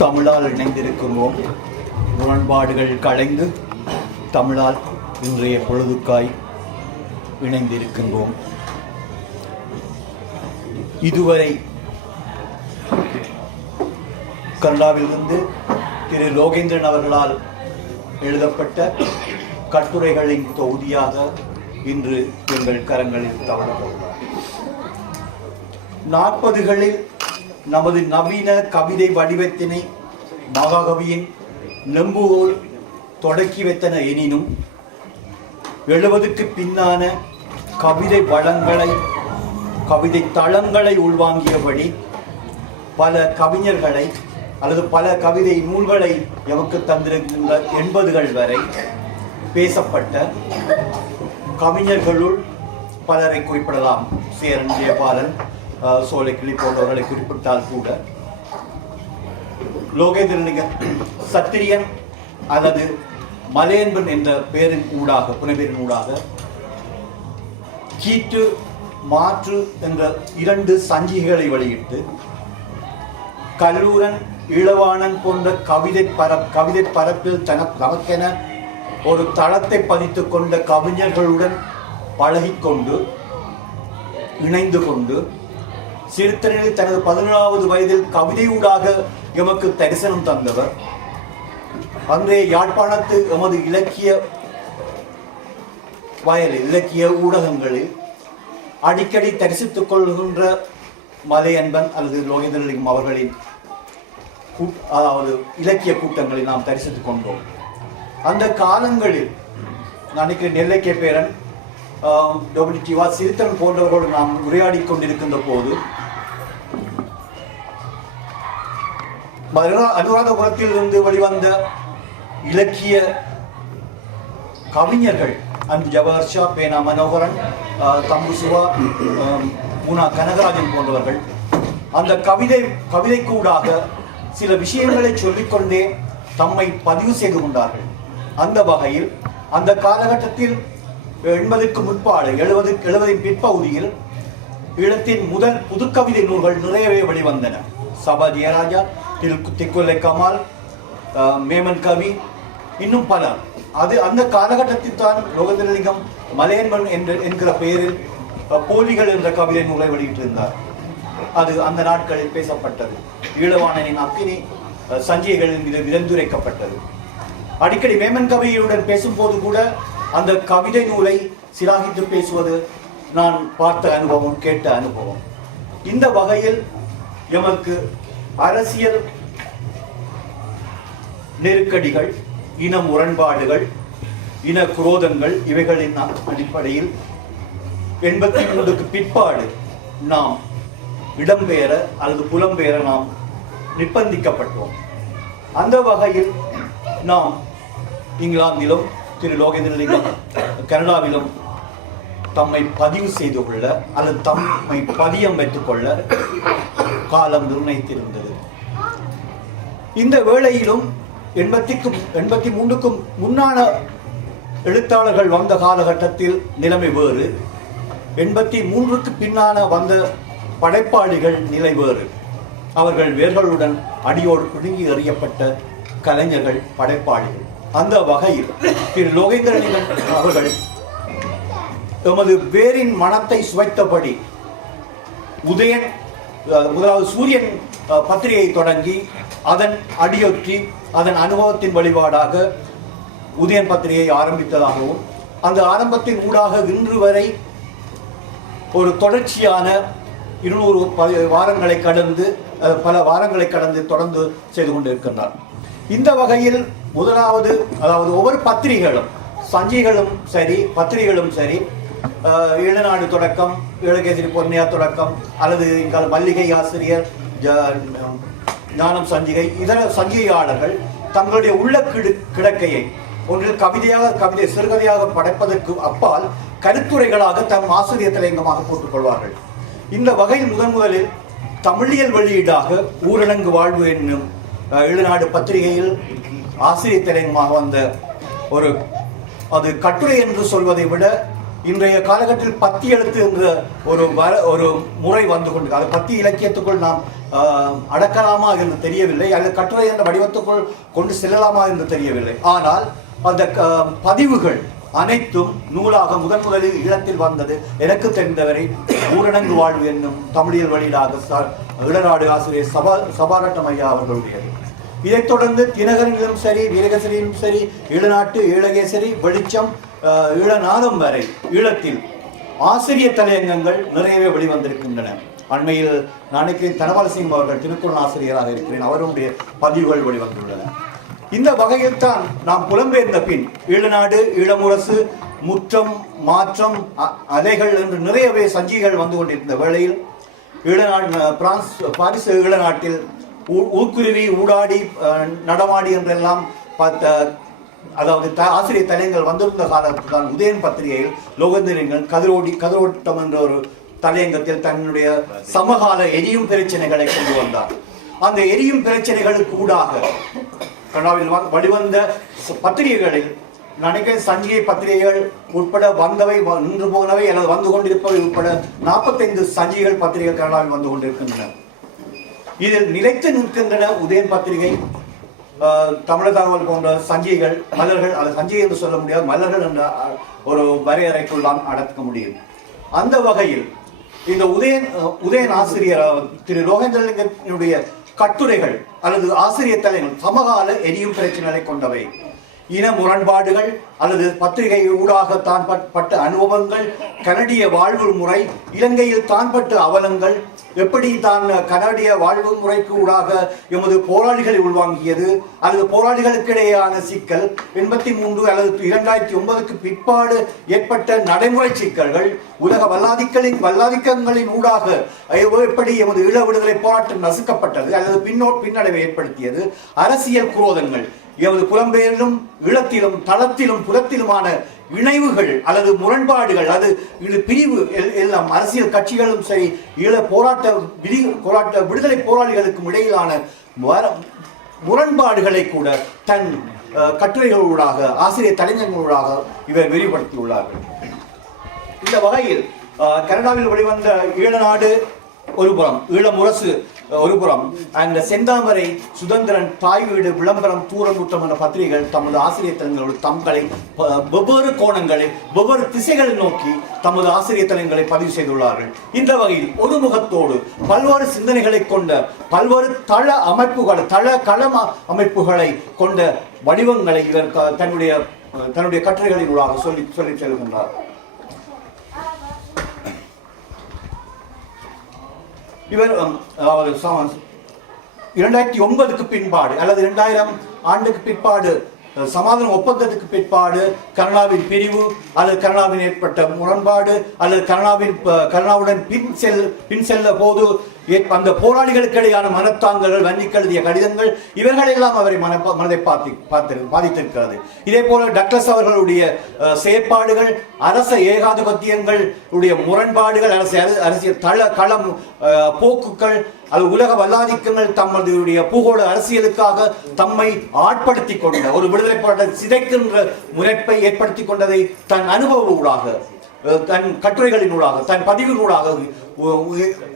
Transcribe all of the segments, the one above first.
தமிழால் இணைந்திருக்கிறோம். முரண்பாடுகள் களைந்து தமிழால் இன்றைய பொழுதுக்காய் இணைந்திருக்கின்றோம். இதுவரை கனடாவிலிருந்து திரு லோகேந்திரன் அவர்களால் எழுதப்பட்ட கட்டுரைகளின் தொகுதியாக இன்று எங்கள் கரங்களில் தவறப்படுகிறார். 40களில் நமது நவீன கவிதை வடிவத்தினை மகாகவியின் நெம்புகோல் தொடக்கி வைத்தன எனினும் 70க்கு பின்னான கவிதை வளங்களை கவிதை தளங்களை உள்வாங்கியபடி பல கவிஞர்களை அல்லது பல கவிதை நூல்களை எமக்கு தந்திருக்கின்ற 80கள் வரை பேசப்பட்ட கவிஞர்களுள் பலரை குறிப்பிடலாம். சேரன், ஜெயபாலன், சோலைக்கிளி போன்றவர்களை குறிப்பிட்டால் கூட லோகேந்திரன் சத்திரியன் அல்லது மலையன்பன் என்ற பெயரின் ஊடாக புனைப்பெயரின் ஊடாக கீற்று மாற்று என்ற 2 சஞ்சிகைகளை வெளியிட்டு கல்லூரன், இளவாணன் போன்ற கவிதை பரப்பில் தனக்கென ஒரு தளத்தை பதித்துக் கொண்ட கவிஞர்களுடன் பழகிக்கொண்டு இணைந்து கொண்டு சிறுத்தனில் தனது 17வது வயதில் கவிதையூடாக எமக்கு தரிசனம் தந்தவர். அன்றைய யாழ்ப்பாணத்து எமது இலக்கிய வயலில் இலக்கிய ஊடகங்களில் அடிக்கடி தரிசித்துக் கொள்கின்ற மலையன்பன் அல்லது லோகேந்திரலிங்கம் அவர்களின் அதாவது இலக்கிய கூட்டங்களை நாம் தரிசித்துக் கொண்டோம். அந்த காலங்களில் நினைக்கிறேன் நெல்லைக்கே பேரன், டொமினிக் சிறுத்தன் போன்றவர்களோடு நாம் உரையாடி கொண்டிருக்கின்ற போது அனுராதபுரத்தில் இருந்து வெளிவந்த இலக்கிய கவிஞர்கள் அன்பு ஜவஹர்ஷா, பேனா மனோகரன், தம்பு சிவா, முனா கனகராஜன் போன்றவர்கள் அந்த கவிதைக்கூடாக சில விஷயங்களை சொல்லிக்கொண்டே தம்மை பதிவு செய்து கொண்டார்கள். அந்த வகையில் அந்த காலகட்டத்தில் 80க்கு முற்பாடு 70 பிற்பகுதியில் ஈழத்தின் முதல் புதுக்கவிதை நூல்கள் நிறையவே வெளிவந்தன. சபா ஜெயராஜா, திக்குலை கமால், மேமன் கவி, இன்னும் பலர். அந்த காலகட்டத்தில் தான் லோகேந்திரலிங்கம் மலையன்பன் என்கிற பெயரில் போலிகள் என்ற கவிதை நூலை வெளியிட்டிருந்தார். அது அந்த நாட்களில் பேசப்பட்டது. ஈழவாணனின் அக்கினி சஞ்சிகைகளின் மீது விருந்துரைக்கப்பட்டது. அடிக்கடி மேமன் கவியுடன் பேசும்போது கூட அந்த கவிதை நூலை சிலாகித்து பேசுவது நான் பார்த்த அனுபவம், கேட்ட அனுபவம். இந்த வகையில் எமக்கு அரசியல் நெருக்கடிகள், இன முரண்பாடுகள், இன குரோதங்கள் இவைகளின் அடிப்படையில் 83க்கு பிற்பாடு நாம் இடம்பெயர அல்லது புலம்பெயர நாம் நிர்பந்திக்கப்பட்டோம். அந்த வகையில் நாம் இங்கிலாந்திலும் திரு லோகேந்திரலிங்கம் கனடாவிலும் தம்மை பதிவு செய்து கொள்ள அல்லது தம்மை பதியம் வைத்துக் கொள்ள காலம் நிர்ணயித்திருந்தது. இந்த வேளையிலும் 83க்கும் முன்னான எழுத்தாளர்கள் வந்த காலகட்டத்தில் நிலைமை வேறு, 83க்கு பின்னான வந்த படைப்பாளிகள் நிலை வேறு. அவர்கள் வேர்களுடன் அடியோடு பிடுங்கி எறியப்பட்ட கலைஞர்கள், படைப்பாளிகள். அந்த வகையில் திரு லோகேந்திரலிங்கம் அவர்கள் எமது வேரின் மனத்தை சுவைத்தபடி உதயன், முதலாவது சூரியன் பத்திரிகை தொடங்கி அதன் அடியொற்றி அதன் அனுபவத்தின் வழிபாடாக உதயன் பத்திரிகை ஆரம்பித்ததாகவும் அந்த ஆரம்பத்தின் ஊடாக இன்று வரை ஒரு தொடர்ச்சியான 200 வாரங்களை கடந்து பல வாரங்களை கடந்து தொடர்ந்து செய்து கொண்டிருக்கின்றார். இந்த வகையில் முதலாவது, அதாவது ஒவ்வொரு பத்திரிகைகளும், சஞ்சிகளும் சரி, பத்திரிகைகளும் சரி, ஈழநாடு தொடக்கம், ஈழகேசரி பொன்னையா தொடக்கம், அல்லது மல்லிகை ஆசிரியர், ஞானம் சஞ்சிகை, இதர சஞ்சிகையாளர்கள் தங்களுடைய உள்ள கிடக்கையை ஒன்றில் கவிதை சிறுகதையாக படைப்பதற்கு அப்பால் கருத்துரைகளாக தம் ஆசிரியர் தலையங்கமாக போட்டுக் கொள்வார்கள். இந்த வகையில் முதலில் தமிழியல் வெளியீடாக ஊரடங்கு வாழ்வு என்னும் ஈழநாடு பத்திரிகையில் ஆசிரியர் தலையங்கமாக வந்த ஒரு, அது கட்டுரை என்று சொல்வதை விட இன்றைய காலகட்டத்தில் பத்தி எழுத்து என்ற ஒரு முறை வந்து கொண்டு அது பத்தி இலக்கியத்துக்குள் நாம் அடக்கலாமா என்று தெரியவில்லை, அல்லது கட்டுரை என்ற வடிவத்துக்குள் கொண்டு செல்லலாமா என்று தெரியவில்லை. ஆனால் அந்த பதிவுகள் அனைத்தும் நூலாக முதலில் ஈழத்தில் வந்தது எனக்கு தெரிந்தவரை ஊரடங்கு வாழ்வு என்னும் தமிழியல் வழியிலாக ஈழநாடு ஆசிரியர் சபாரட்டம் ஐயா அவர்களுடையது. இதைத் தொடர்ந்து தினகரனிலும் சரி, வீரகேசரியிலும் சரி, ஈழநாட்டு, ஈழகேசரி, வெளிச்சம், ஈழநாதம் வரை ஈழத்தில் ஆசிரியர் தலையங்கங்கள் நிறையவே வெளிவந்திருக்கின்றன. அண்மையில் நாளைக்கு தனபால் சிங் அவர்கள் திருக்குறள் ஆசிரியராக இருக்கிறேன், அவருடைய பதிவுகள் வெளிவந்துள்ளன. இந்த வகையில் தான் நாம் புலம்பெயர்ந்த பின் ஈழநாடு, ஈழமுரசு, முற்றம், மாற்றம், அலைகள் என்று நிறையவே சஞ்சிகள் வந்து கொண்டிருந்த வேளையில் பாரிஸ் ஈழநாட்டில் ஊக்குருவி, ஊடாடி, நடமாடி என்றெல்லாம் பார்த்த, அதாவது ஆசிரியர் தலையங்கள் வந்திருந்த காலத்தில் தான் உதயன் பத்திரிகையில் லோகேந்திரன் கதிரோட்டம் என்ற ஒரு தலையங்கத்தில் தன்னுடைய சமகால எரியும் பிரச்சனைகளை கொண்டு வந்தார். அந்த எரியும் பிரச்சனைகளுக்கு ஊடாக கனடாவில் வழிவந்த பத்திரிகைகளில் நினைக்கிற சஞ்சிகை பத்திரிகைகள் உட்பட வந்தவை, நின்று போனவை அல்லது வந்து கொண்டிருப்பவை உட்பட 45 சஞ்சிகைகள் பத்திரிகைகள் கனடாவில் வந்து கொண்டிருக்கின்றன. இதில் நிலைத்து நிற்கின்றன உதயன் பத்திரிகை, தமிழர் தகவல் போன்ற சஞ்சிகைகள், மலர்கள், அது சஞ்சிகை என்று சொல்ல முடியாது, மலர்கள் என்ற ஒரு வரையறைக்குள் தான் அடக்க முடியும். அந்த வகையில் இந்த உதயன் ஆசிரியர் திரு லோகேந்திரலிங்கனுடைய கட்டுரைகள் அல்லது ஆசிரியர் தலைகள் சமகால எரியும் பிரச்சனைகளை கொண்டவை. இன முரண்பாடுகள் அல்லது பத்திரிகை ஊடாக தான் பட்ட அனுபவங்கள், கனடிய வாழ்வு முறை, இலங்கையில் தான் பட்ட அவலங்கள், எப்படி தான் கனடிய வாழ்வு முறைக்கு ஊடாக எமது போராளிகளை உள்வாங்கியது, அல்லது போராளிகளுக்கு இடையேயான சிக்கல், 83 அல்லது 2009க்கு பிற்பாடு ஏற்பட்ட நடைமுறை சிக்கல்கள், உலக வல்லாதிக்கங்களின் ஊடாக எப்படி எமது ஈழ விடுதலை போராட்டம் நசுக்கப்பட்டது அல்லது பின்னடைவை ஏற்படுத்தியது, அரசியல் குரோதங்கள், எமது புலம்பெயரிலும் ஈழத்திலும் தளத்திலும் புலத்திலுமான இணைவுகள் அல்லது முரண்பாடுகள், அது பிரிவு எல்லாம் அரசியல் கட்சிகளும் சரி, ஈழ போராட்ட விடுதலை போராளிகளுக்கும் இடையிலான முரண்பாடுகளை கூட தன் கட்டுரைகளூடாக, ஆசிரியர் தலைஞர்களூடாக இவர் விரிவுபடுத்தியுள்ளார்கள். இந்த வகையில் கனடாவில் வெளிவந்த ஈழநாடு ஒருபுறம், ஈழமுரசு ஒருபுறம், அந்த செந்தாமரை, சுதந்திரன், தாய் வீடு, விளம்பரம், தூரமுற்றம் என்ற பத்திரிகைகள் தமது ஆசிரியர் தலங்களோடு தங்களை வெவ்வேறு கோணங்களை வெவ்வேறு திசைகளை நோக்கி தமது ஆசிரியர் தலங்களை பதிவு செய்துள்ளார்கள். இந்த வகையில் ஒரு முகத்தோடு பல்வேறு சிந்தனைகளை கொண்ட பல்வேறு கள அமைப்புகளை கொண்ட வடிவங்களை இவர் தன்னுடைய கட்டுரைகளின் ஊடாக சொல்லி செல்கின்றார். இவர் 2009க்கு பின்பாடு அல்லது 2000 ஆண்டுக்கு பிற்பாடு, சமாதான ஒப்பந்தத்துக்கு பிற்பாடு கனடாவின் பிரிவு அல்லது கனடாவின் ஏற்பட்ட முரண்பாடு அல்லது கனடாவுடன் பின் செல்ல போது அந்த போராளிகளுக்கு இடையான மனத்தாங்கல்கள், வன்னிக்கு எழுதிய கடிதங்கள், இவர்கள் எல்லாம் அவரை மனதை பாதித்திருக்கிறது. இதே போல டக்ளஸ் அவர்களுடைய செயற்பாடுகள், அரச ஏகாதிபத்தியங்கள் உடைய முரண்பாடுகள், அரசியல் களம் போக்குகள், அது உலக வல்லாதிக்கங்கள் தம்முடைய பூகோள அரசியலுக்காக தம்மை ஆட்படுத்திக் கொண்ட ஒரு விடுதலை போராட்ட சிதைக்கின்ற முனைப்பை ஏற்படுத்தி கொண்டதை தன் அனுபவ ஊடாக, தன் கட்டுரைகளினூடாக, தன் பதிவினூடாக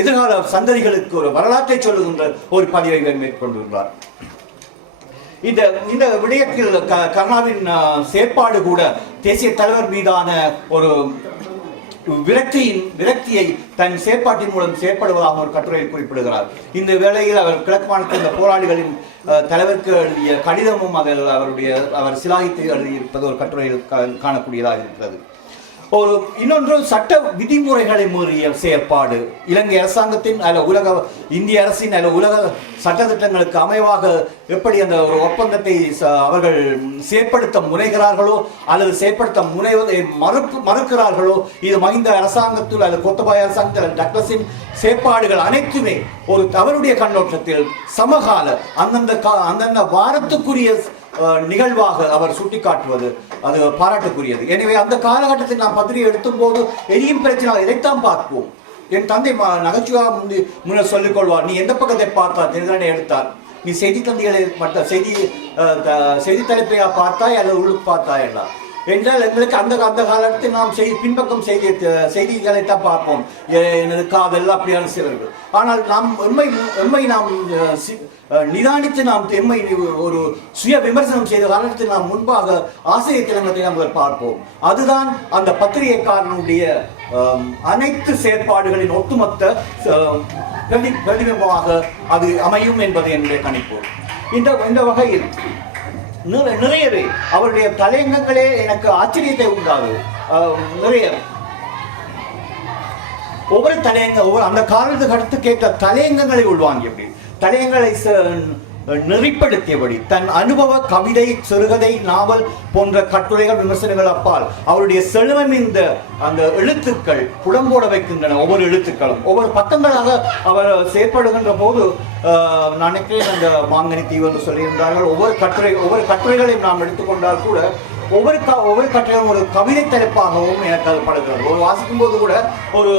எதிர்கால சந்ததிகளுக்கு ஒரு வரலாற்றை சொல்லுகின்ற ஒரு பதிவை மேற்கொண்டுள்ளார். இந்த விடயத்தில் கருணாவின் செயற்பாடு கூட தேசிய தலைவர் மீதான ஒரு விரக்தியை தன் செயற்பாட்டின் மூலம் செயற்படுவதாக ஒரு கட்டுரையில் குறிப்பிடுகிறார். இந்த வேளையில் அவர் கிழக்கு மாநிலத்தில் போராளிகளின் தலைவருக்கு எழுதிய கடிதமும் அவர் சிலாகித்து எழுதியிருப்பது ஒரு கட்டுரையில் காணக்கூடியதாக இருக்கிறது. இன்னொன்று சட்ட விதிமுறைகளை மீறிய செயற்பாடு, இலங்கை அரசாங்கத்தின் அல்ல இந்திய அரசின் அல்ல உலக சட்டத்திட்டங்களுக்கு அமைவாக எப்படி அந்த ஒரு ஒப்பந்தத்தை அவர்கள் செயற்படுத்த முனைகிறார்களோ அல்லது செயற்படுத்த முனைவதை மறுக்கிறார்களோ, இது மஹிந்த அரசாங்கத்தில் அல்லது கோத்தபாய அரசாங்கத்தில் அல்லது டக்ளஸின் செயற்பாடுகள் அனைத்துமே ஒரு அவருடைய கண்ணோட்டத்தில் சமகால அந்தந்த வாரத்துக்குரிய நிகழ்வாக அவர் சுட்டிக்காட்டுவது அது பாராட்டுக்குரியது. எனவே அந்த காலகட்டத்தில் நாம் பத்திரிகை எடுத்தும் போது எரியும் பிரச்சனை இதைத்தான் பார்ப்போம். என் தந்தை நகைச்சுவா முன்னர் சொல்லிக் கொள்வார், நீ எந்த பக்கத்தை பார்த்தா தினகரனை எடுத்தார், நீ செய்தி தந்திகளை செய்தி தலைப்பையா பார்த்தாய் அல்லது உள்ளுக்கு பார்த்தாய் எல்லாம். என்றால் எங்களுக்கு அந்த அந்த காலத்தில் நாம் பின்பக்கம் செய்திகளை தான் பார்ப்போம். எனது காதல் அப்படியான சிலர்கள். ஆனால் நாம் எம்மை நாம் நிதானித்து நாம் எம்மை ஒரு சுய விமர்சனம் செய்த காலத்தில் நாம் முன்பாக ஆசிரியர் திலங்கத்தை நாம் பார்ப்போம். அதுதான் அந்த பத்திரிகைக்காரனுடைய அனைத்து செயற்பாடுகளின் ஒட்டுமொத்த பிரதிபிம்பமாக அது அமையும் என்பது என்னுடைய கணிப்பு. இந்த வகையில் நிறையவே அவருடைய தலையங்கங்களே எனக்கு ஆச்சரியத்தை உண்டாது. நிறைய ஒவ்வொரு அந்த காலத்துக்கு அடுத்து கேட்ட தலையங்கங்களை உள்வாங்கியபடி, தலையங்களை நெறிப்படுத்தியபடி, தன் அனுபவ கவிதை, சிறுகதை, நாவல் போன்ற கட்டுரைகள், விமர்சனங்கள் அப்பால் அவருடைய செழுமம் இந்த அந்த எழுத்துக்கள் புலம்போட வைக்கின்றன. ஒவ்வொரு எழுத்துக்களும் ஒவ்வொரு பக்கங்களாக அவர் செயற்படுகின்ற போது நினைக்கிறேன் அந்த மாங்கனி தீவு என்று சொல்லியிருந்தார்கள். ஒவ்வொரு கட்டுரைகளையும் நாம் எடுத்துக்கொண்டால் கூட ஒவ்வொரு கட்டுரையும் ஒரு கவிதை தலைப்பாகவும் எனக்கு அது படுகிறது. ஒரு வாசிக்கும் போது கூட ஒரு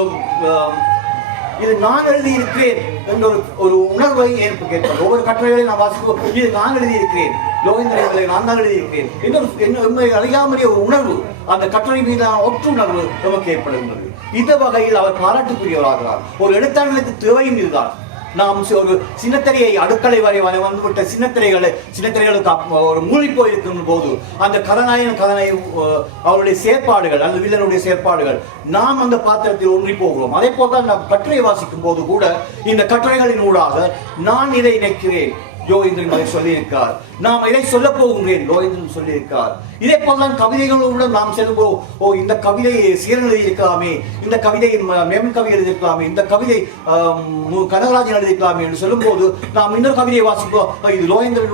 இது நான் எழுதியிருக்கிறேன் என்ற ஒரு உணர்வை ஏற்படுகிறது. ஒவ்வொரு கட்டுரைகளையும் நான் வாசிக்கும் இது நான் எழுதியிருக்கிறேன், லோகேந்திரன் நான் தான் எழுதியிருக்கிறேன் என்ன அறியாமலே ஒரு உணர்வு, அந்த கட்டுரை மீதான ஒற்றுணர்வு நமக்கு ஏற்படுகின்றது. இந்த வகையில் அவர் பாராட்டுக்குரியவராகிறார். ஒரு எழுத்தாளர்களுக்கு தேவையும் இதுதான். நாம் ஒரு சின்னத்திரையை அடுக்களை வரை வந்துவிட்ட சின்னத்திரைகளுக்கு ஒரு மூழ்கி போயிருக்கும் போது அந்த கதனை அவருடைய செயற்பாடுகள் அல்லது வில்லனுடைய செயற்பாடுகள் நாம் அந்த பாத்திரத்தில் ஒன்றி போகிறோம். அதே போல் தான் நாம் கட்டுரை வாசிக்கும் போது கூட இந்த கட்டுரைகளின் ஊடாக நான் இதை நினைக்கிறேன், லோகேந்திரன் அதை சொல்லியிருக்கார், நாம் இதை சொல்ல போகின்றேன், லோகேந்திரன் சொல்லியிருக்கார். இதே போல்தான் கவிதைகளுடன் நாம் செல்லும்போது இந்த கவிதை சீரன் எழுதியிருக்கலாமே, இந்த கவிதை மேமன் கவி எழுதியிருக்கலாமே, இந்த கவிதை கனகராஜன் எழுதியிருக்கலாமே என்று சொல்லும் போது நாம் இன்னொரு கவிதையை வாசிப்போம், இது லோகேந்திரன்